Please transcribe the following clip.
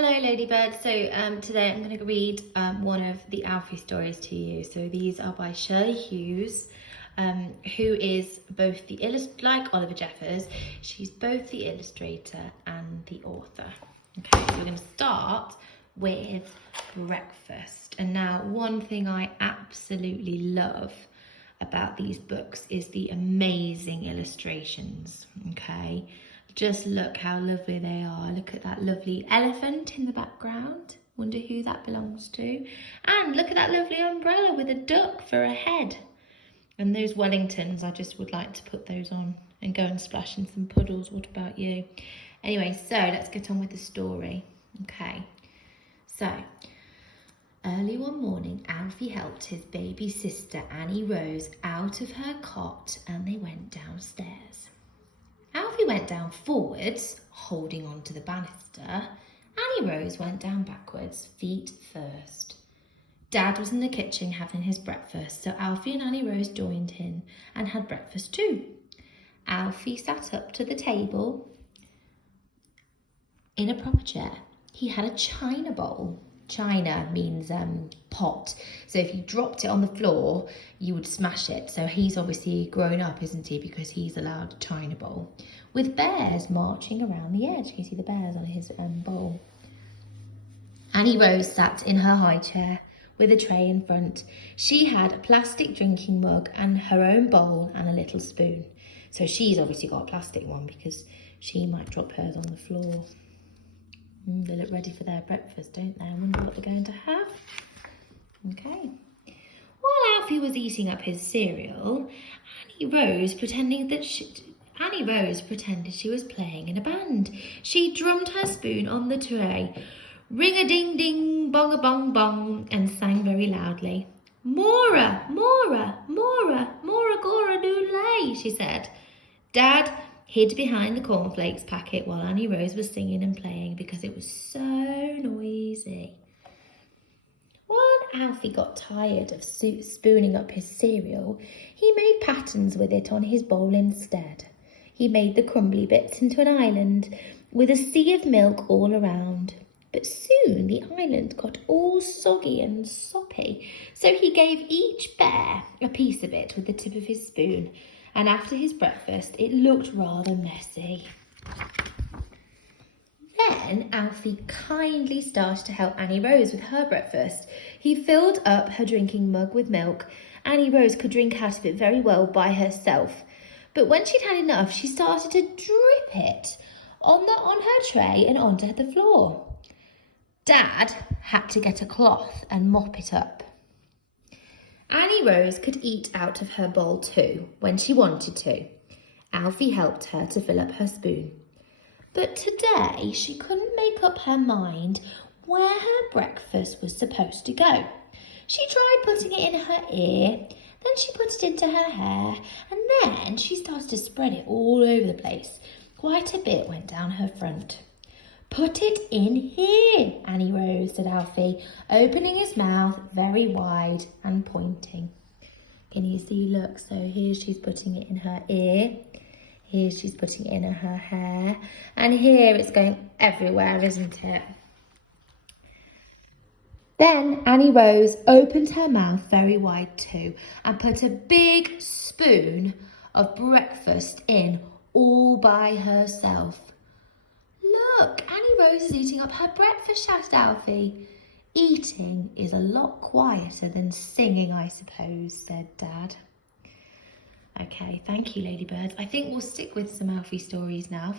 Hello Ladybird. So today I'm going to read one of the Alfie stories to you. So these are by Shirley Hughes, who is both like Oliver Jeffers, she's both the illustrator and the author. Okay, so we're going to start with breakfast. And now one thing I absolutely love about these books is the amazing illustrations. Okay. Just look how lovely they are. Look at that lovely elephant in the background. Wonder who that belongs to. And look at that lovely umbrella with a duck for a head. And those Wellingtons, I just would like to put those on and go and splash in some puddles. What about you? Anyway, so let's get on with the story. Okay, so early one morning, Alfie helped his baby sister Annie Rose out of her cot and they went downstairs. Alfie went down forwards, holding on to the banister. Annie Rose went down backwards, feet first. Dad was in the kitchen having his breakfast, so Alfie and Annie Rose joined in and had breakfast too. Alfie sat up to the table in a proper chair. He had a china bowl. China means pot. So if you dropped it on the floor, you would smash it. So he's obviously grown up, isn't he? Because he's allowed a china bowl. With bears marching around the edge. You see the bears on his bowl. Annie Rose sat in her high chair with a tray in front. She had a plastic drinking mug and her own bowl and a little spoon. So she's obviously got a plastic one because she might drop hers on the floor. They look ready for their breakfast, don't they? I wonder what they're going to have. Okay. While Alfie was eating up his cereal, Annie Rose pretended she was playing in a band. She drummed her spoon on the tray, ring-a-ding-ding, bong-a-bong-bong, and sang very loudly. Mora, Mora, Mora, Mora Gora Doodlay, she said. Dad hid behind the cornflakes packet while Annie Rose was singing and playing because it was so noisy. When Alfie got tired of spooning up his cereal, he made patterns with it on his bowl instead. He made the crumbly bits into an island with a sea of milk all around. But soon the island got all soggy and soppy, so he gave each bear a piece of it with the tip of his spoon. And after his breakfast, it looked rather messy. Then Alfie kindly started to help Annie Rose with her breakfast. He filled up her drinking mug with milk. Annie Rose could drink out of it very well by herself. But when she'd had enough, she started to drip it on her tray and onto the floor. Dad had to get a cloth and mop it up. Annie Rose could eat out of her bowl too, when she wanted to. Alfie helped her to fill up her spoon. But today she couldn't make up her mind where her breakfast was supposed to go. She tried putting it in her ear, then she put it into her hair, and then she started to spread it all over the place. Quite a bit went down her front. Put it in here, Annie Rose, said Alfie, opening his mouth very wide and pointing. Can you see? Look, so here she's putting it in her ear, here she's putting it in her hair, and here it's going everywhere, isn't it? Then Annie Rose opened her mouth very wide too and put a big spoon of breakfast in all by herself. Look, Annie Rose is eating up her breakfast, shouted Alfie. Eating is a lot quieter than singing, I suppose, said Dad. Okay, thank you, Ladybirds. I think we'll stick with some Alfie stories now.